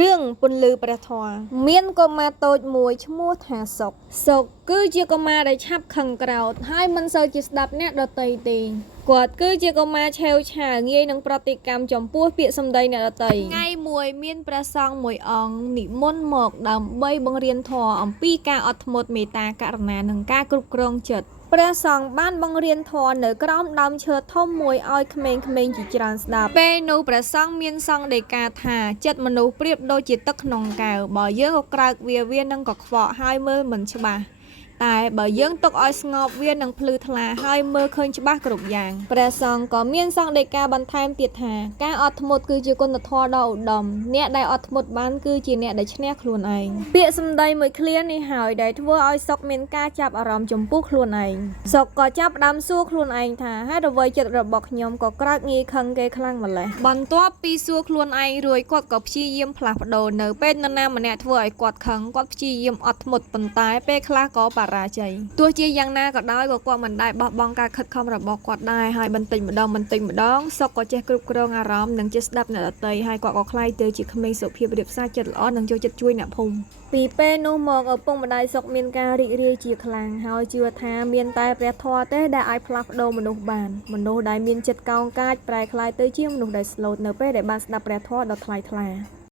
រឿងពន្លឺព្រះធម៌មានកុមារតូចមួយឈ្មោះថាសុកគឺជាកុមារដែលឆាប់ខឹងក្រោធហើយមិនសូវជាស្ដាប់អ្នកដទៃទេគាត់គឺជាកុមារឆេវឆាវងាយនឹងប្រតិកម្មចំពោះពាក្យសម្ដីអ្នកដទៃថ្ងៃមួយមានព្រះសង្ឃមួយអង្គនិមន្តមកដើម្បីបង្រៀនធម៌អំពីការអត់ធ្មត់មេត្តាករុណានិងការគ្រប់គ្រងចិត្តព្រះសង្ឃបានបង្រៀនធម៌នៅក្រោមដើមឈើធំមួយឲ្យក្មេងៗជាច្រើនស្ដាប់ពេលនោះព្រះសង្ឃមានសង្ឃដីកាថាចិត្តមនុស្សប្រៀបដូចជាទឹកក្នុងកែវបើយើងក៏ក្រើកវានឹងក៏ខ្វក់ហើយមើលមិនច្បាស់តែបើយើងទុកឲ្យស្ងប់វានឹងភ្លឺថ្លាហើយមើលឃើញច្បាស់គ្រប់យ៉ាងព្រះសង្ឃក៏មានសង្ឃដីកាបន្ថែមទៀតថាការអត់ធ្មត់គឺជាគុណធម៌ដ៏ឧត្តមអ្នកដែលអត់ធ្មត់បានគឺជាអ្នកដែលឈ្នះខ្លួនឯងពាក្យសម្ដីមួយឃ្លានេះហើយដែលធ្វើឲ្យសុកមានការចាប់អារម្មណ៍ចំពោះខ្លួនឯងសុកក៏ចាប់ផ្ដើមសួរខ្លួនឯងថាហេតុអ្វីចិត្តរបស់ខ្ញុំក៏ក្រើកងាយខឹងគេខ្លាំងម្ល៉េះបន្ទាប់ពីសួរខ្លួនឯងរួចគាត់ក៏ព្យាយាមផ្លាស់ប្ដូរនៅពេលនរណាម្នាក់ធ្វើឲ្យគាត់ខឹងគាត់ព្យាយាមអត់ធ្មត់ប៉ុន្តែពេលខ្លះក៏បរាជ័យទោះជាយ៉ាងណាក៏ដោយក៏គាត់មិនដែលបោះបង់ការខិតខំរបស់គាត់ដែរហើយបន្តិចម្ដងសុកក៏ចេះគ្រប់គ្រងអារម្មណ៍និងចេះស្ដាប់អ្នកដទៃហើយគាត់ក៏ក្លាយទៅជាក្មេងសុភាពរាបសារចិត្តល្អនិងចូលចិត្តជួយអ្នកភូមិពីពេលនោះមកឪពុកម្ដាយសុកមានការរីករាយជាខ្លាំងហើយជឿថាមានតែព្រះធម៌ទេដែលអាចផ្លាស់ប្ដូរមនុស្សបានមនុស្សដែលមានចិត្តកោងកាចប្រែក្លាយទៅជាមនុស្សដែលស្លូតនៅពេលដែលបានស្ដាប់ព្រះធម៌ដ៏ថ្លៃថ្លា